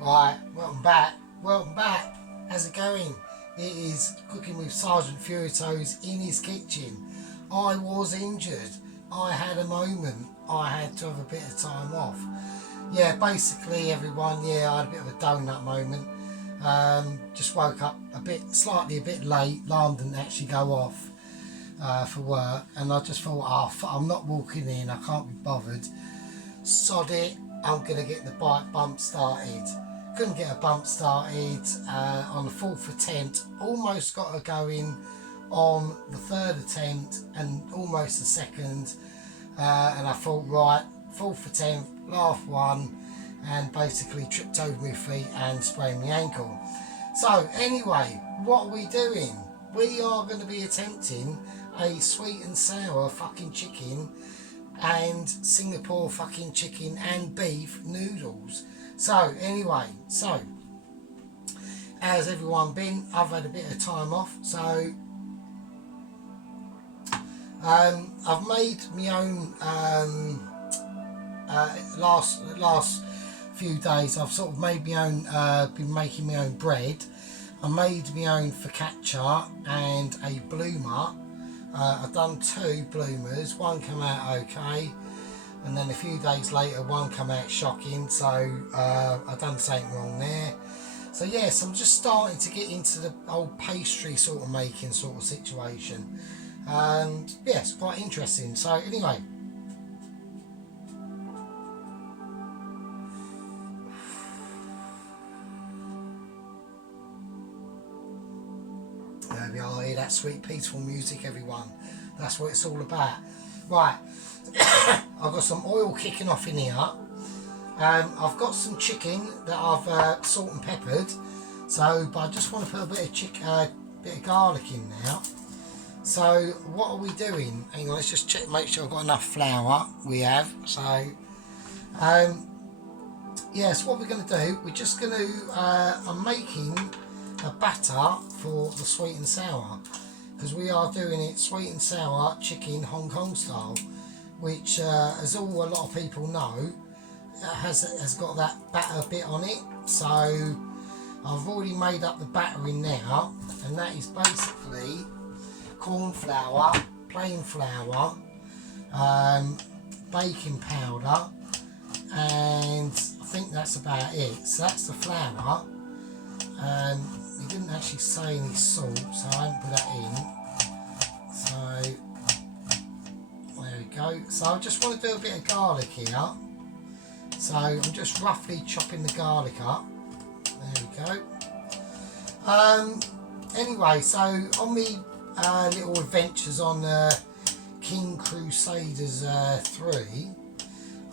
Right, welcome back. How's it going? It is Cooking with Sergeant Furito's in his kitchen. I was injured. I had a moment. I had to have a bit of time off. Yeah, basically everyone, I had a bit of a donut moment. Just woke up slightly a bit late. Alarm didn't actually go off for work, and I just thought, I'm not walking in. I can't be bothered. Sod it. I'm gonna get the bike bump started. Couldn't get a bump started on the 4th attempt. Almost got her going on the 3rd attempt and almost the 2nd. And I thought, right, 4th attempt, last one, and basically tripped over my feet and sprained my ankle. So anyway, what are we doing? We are going to be attempting a sweet and sour fucking chicken and Singapore fucking chicken and beef noodles. So anyway, how's everyone been? I've had a bit of time off, so I've made my own last few days. I've sort of made my own, been making my own bread. I made my own focaccia and a bloomer. I've done 2 bloomers. One came out okay, and then a few days later one come out shocking, so I've done something wrong there. So yes, I'm just starting to get into the old pastry sort of making sort of situation, and yes, quite interesting. So anyway, there we are. Hear that sweet peaceful music, everyone. That's what it's all about. Right, I've got some oil kicking off in here. I've got some chicken that I've salt and peppered. But I just want to put a bit of garlic in now. So what are we doing? Hang on, let's just check, make sure I've got enough flour. We have. So yes, what we're going to do, we're just going to, I'm making a batter for the sweet and sour, because we are doing it sweet and sour chicken Hong Kong style, which as a lot of people know, has got that batter bit on it. So I've already made up the batter in now, and that is basically corn flour, plain flour, baking powder, and I think that's about it. So that's the flour. He didn't actually say any salt, so I haven't put that in. So there we go. So I just want to do a bit of garlic here. So I'm just roughly chopping the garlic up. There we go. Anyway, so on me little adventures on King Crusaders 3,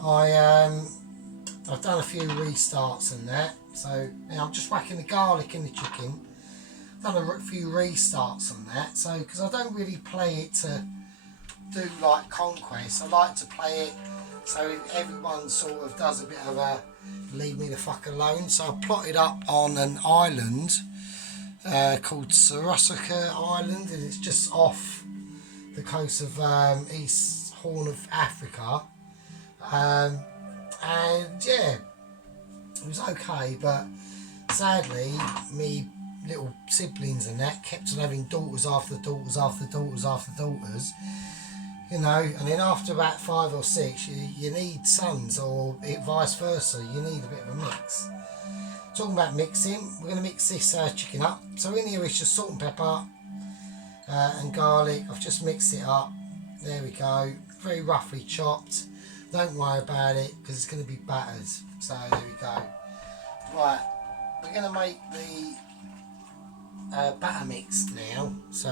I've done a few restarts and that. So now I'm just whacking the garlic in the chicken. I've done a few restarts on that. So because I don't really play it to do like Conquest, I like to play it so everyone sort of does a bit of a leave me the fuck alone. So I plotted up on an island called Sarasaka Island, and it's just off the coast of East Horn of Africa. And yeah, it was okay, but sadly me little siblings and that kept on having daughters after daughters after daughters after daughters, you know, and then after about 5 or 6 you need sons, or vice versa, you need a bit of a mix. Talking about mixing, we're going to mix this chicken up. So in here is just salt and pepper and garlic. I've just mixed it up. There we go, very roughly chopped. Don't worry about it because it's going to be battered. So there we go. Right, we're going to make the batter mix now. So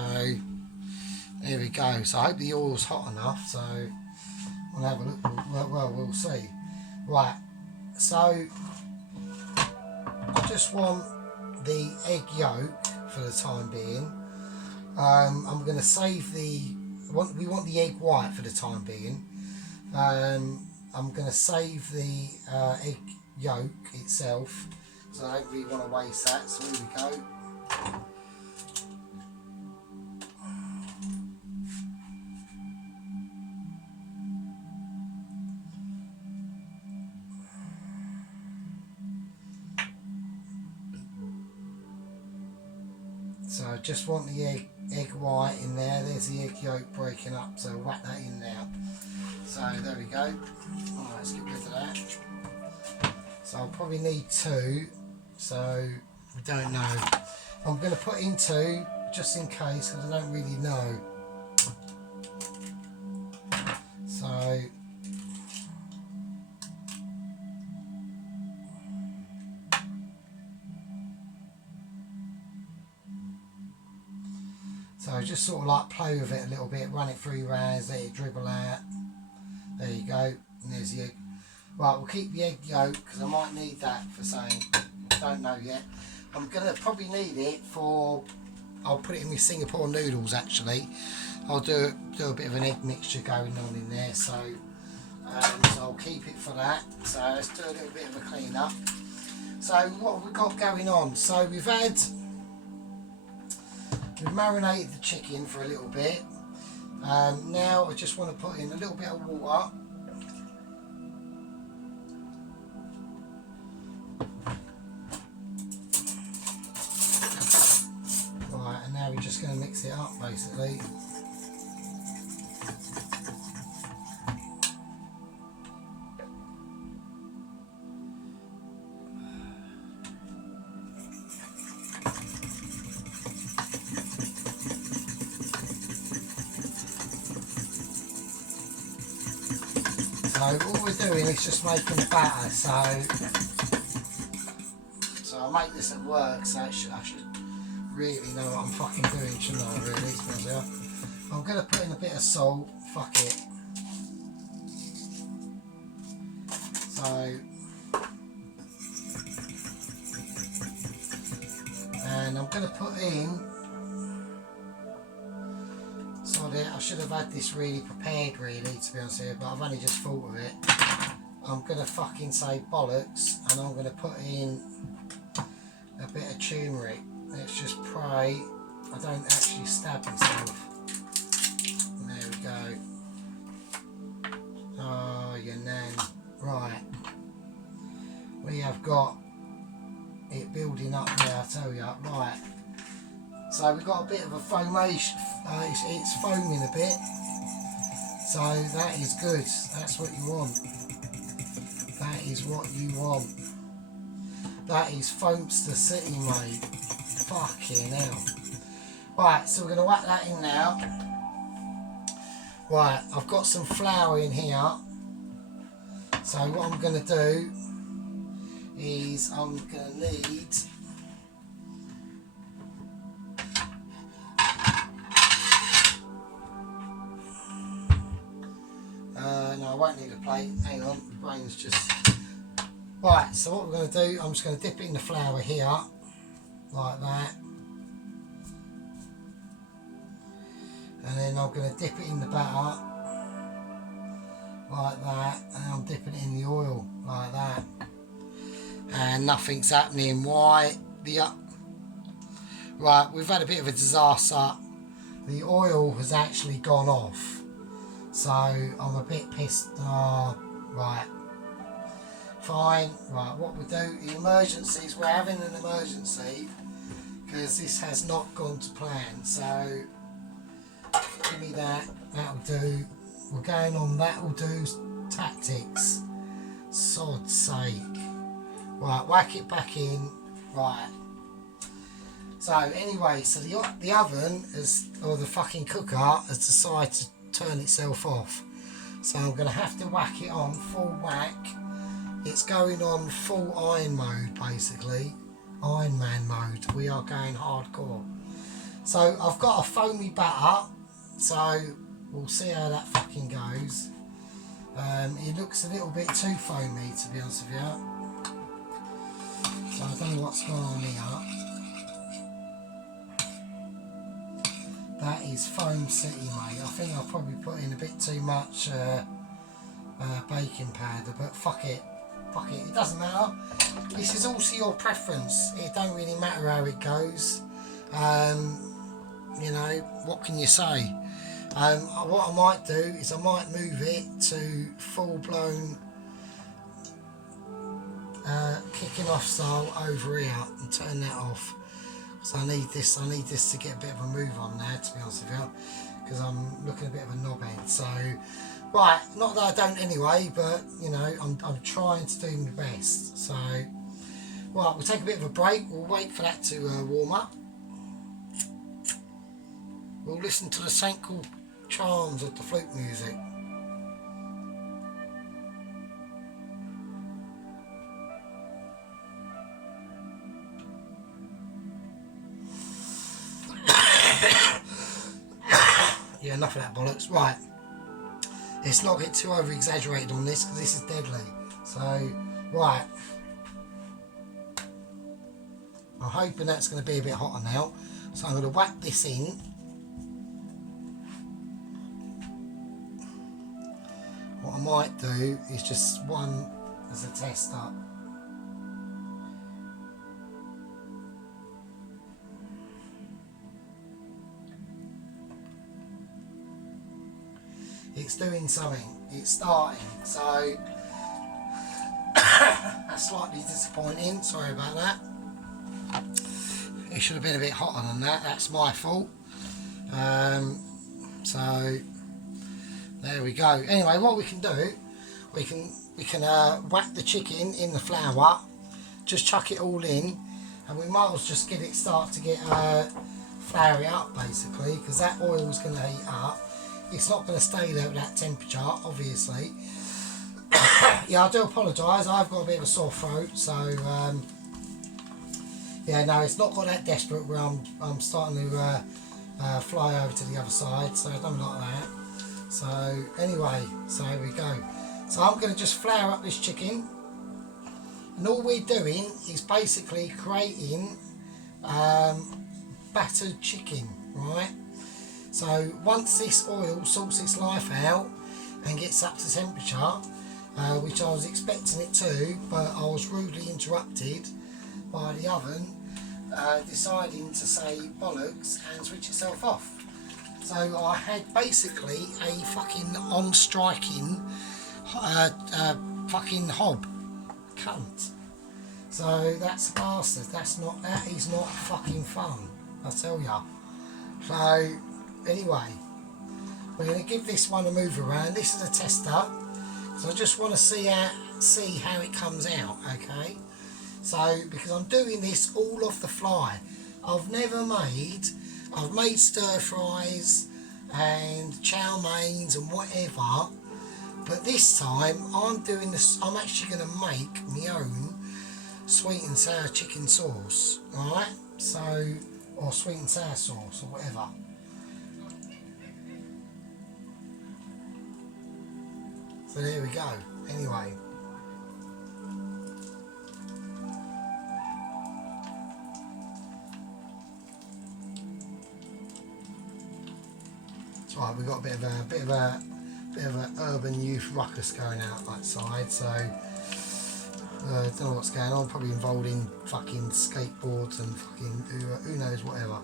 there we go. So I hope the oil's hot enough. So we'll have a look. Well, we'll see. Right, so I just want the egg yolk for the time being. I'm going to save we want the egg white for the time being. I'm going to save the egg yolk itself, so I don't really want to waste that. So here we go. So I just want the egg white in there. There's the egg yolk breaking up, so whack that in now. So there we go. Alright, let's get rid of that. So I'll probably need 2, so we don't know. I'm going to put in 2 just in case, because I don't really know. So just sort of like play with it a little bit, run it through your hands, let it dribble out. There you go, and there's the egg. Right, we'll keep the egg yolk because I might need that for something. Don't know yet. I'm going to probably need it for, I'll put it in with Singapore noodles actually. I'll do a bit of an egg mixture going on in there, so I'll keep it for that. So let's do a little bit of a clean up. So what have we got going on? So we've marinated the chicken for a little bit. Now I just want to put in a little bit of water. Right, and now we're just going to mix it up basically. So all we're doing is just making the batter, so I make this at work, so I should really know what I'm fucking doing, shouldn't I, really? I'm going to put in a bit of salt, fuck it. So, and I'm going to put in, I should have had this really prepared really, to be honest with you, but I've only just thought of it. I'm going to fucking say bollocks, and I'm going to put in a bit of turmeric. Let's just pray I don't actually stab myself. And there we go. Oh, your nan. Right. We have got it building up there, I tell you. Right. So we've got a bit of a foamation, it's foaming a bit, so that is good, that's what you want, that is what you want, that is Foamster City, mate, fucking hell. Right, so we're going to whack that in now. Right, I've got some flour in here, so what I'm going to do is I'm going to need no, I won't need a plate. Hang on, my brain's just... Right, so what we're going to do, I'm just going to dip it in the flour here, like that. And then I'm going to dip it in the batter, like that. And I'm dipping it in the oil, like that. And nothing's happening. Why? Right, we've had a bit of a disaster. The oil has actually gone off. So I'm a bit pissed. Oh, right. Fine. Right, what we do in emergencies, we're having an emergency because this has not gone to plan. So give me that. That'll do. We're going on that'll do tactics. Sod's sake. Right, whack it back in. Right. So anyway, so the oven or the fucking cooker has decided to turn itself off, so I'm going to have to whack it on full whack. It's going on full iron mode, basically Iron Man mode. We are going hardcore. So I've got a foamy batter, so we'll see how that fucking goes. It looks a little bit too foamy, to be honest with you, so I don't know what's going on here. That is Foam City, mate. I think I'll probably put in a bit too much baking powder, but fuck it. Fuck it, it doesn't matter. This is also your preference. It don't really matter how it goes. You know, what can you say? What I might do is I might move it to full-blown kicking off style over here and turn that off. So I need this to get a bit of a move on now, to be honest with you, because I'm looking a bit of a knobhead. So, right, not that I don't anyway, but you know, I'm trying to do my best. So, right, we'll take a bit of a break. We'll wait for that to warm up. We'll listen to the cynical charms of the flute music. Yeah, enough of that bollocks. Right, let's not get too over exaggerated on this because this is deadly. So, right, I'm hoping that's going to be a bit hotter now. So I'm going to whack this in. What I might do is just one as a tester. It's doing something, it's starting, so that's slightly disappointing, sorry about that. It should have been a bit hotter than that, that's my fault. So there we go. Anyway, what we can do, we can whack the chicken in the flour, just chuck it all in, and we might as well just get it start to get floury up basically, because that oil's going to heat up. It's not going to stay there at that temperature, obviously. Yeah, I do apologise, I've got a bit of a sore throat, so yeah, no, it's not got that desperate where I'm starting to fly over to the other side, so I don't like that. So anyway, so here we go. So I'm going to just flour up this chicken, and all we're doing is basically creating battered chicken, right? So once this oil sorts its life out and gets up to temperature, which I was expecting it to, but I was rudely interrupted by the oven deciding to say bollocks and switch itself off. So I had basically a fucking on-striking fucking hob cunt. So that's a bastard. That is not fucking fun, I tell ya. So anyway, we're going to give this one a move around. This is a tester, so I just want to see how it comes out, okay? So, because I'm doing this all off the fly. I've made stir fries and chow mains and whatever, but this time I'm actually going to make my own sweet and sour chicken sauce, alright? So, or sweet and sour sauce or whatever. So there we go. Anyway. It's right, we've got a bit of a urban youth ruckus going out outside, so don't know what's going on, probably involving fucking skateboards and fucking who knows whatever.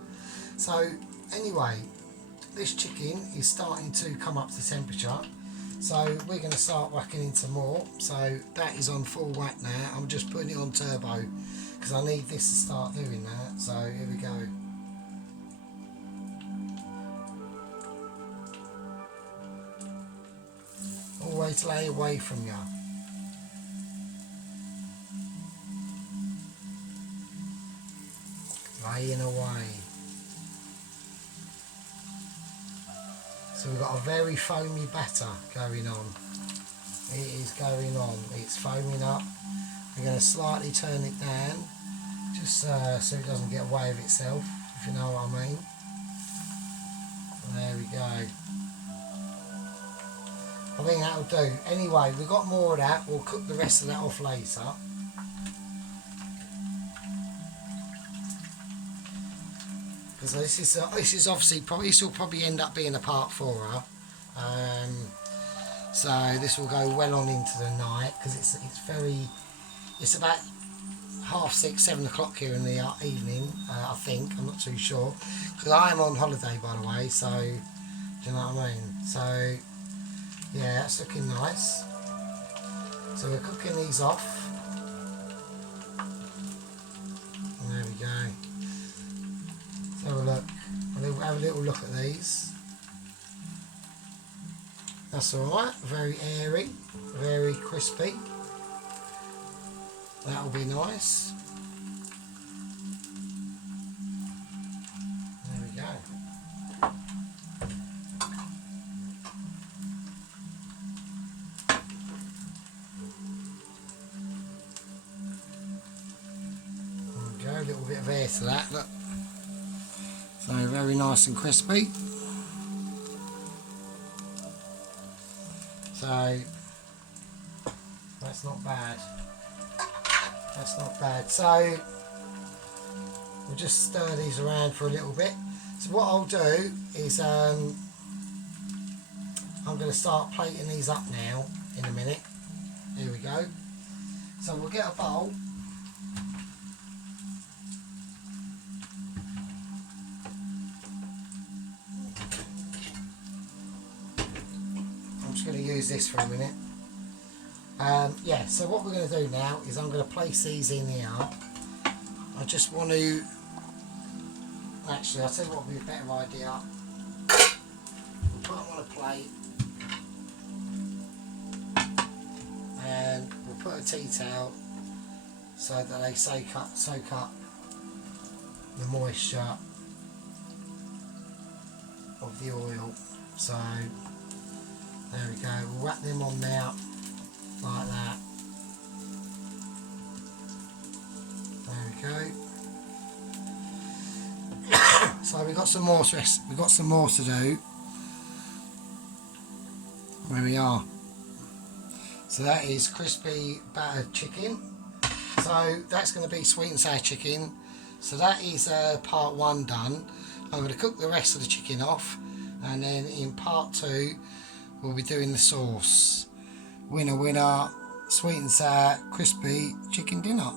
So anyway, this chicken is starting to come up to temperature. So we're going to start whacking in some more. So that is on full whack now. I'm just putting it on turbo because I need this to start doing that. So here we go. Always lay away from you. Laying away. So we've got a very foamy batter going on. It is going on. It's foaming up. We're going to slightly turn it down, just so it doesn't get away with itself, if you know what I mean. And there we go. I think that'll do. Anyway, we've got more of that. We'll cook the rest of that off later. Because this is obviously this will probably end up being a part 4. So this will go well on into the night because it's about 6:30, 7 o'clock here in the evening. I think, I'm not too sure, because I am on holiday, by the way. So do you know what I mean? So yeah, that's looking nice. So we're cooking these off. And there we go. Let's have a look. Have a little look at these. That's alright, very airy, very crispy. That'll be nice. There we go. There we go, a little bit of air to that, look. So very nice and crispy. So that's not bad. That's not bad. So we'll just stir these around for a little bit. So what I'll do is I'm going to start plating these up now in a minute. Here we go. So we'll get a bowl. I'm just going to use this for a minute. Yeah, so what we're going to do now is I'm going to place these in here. I just want to, actually I'll tell you what would be a better idea. We'll put them on a plate and we'll put a tea towel so that they soak up the moisture of the oil. So there we go, we'll wrap them on now like that. There we go. So we've got some more to do. There we are. So that is crispy battered chicken. So that's going to be sweet and sour chicken. So that is part 1 done. I'm going to cook the rest of the chicken off, and then in part 2 we'll be doing the sauce. Winner winner, sweet and sour crispy chicken dinner.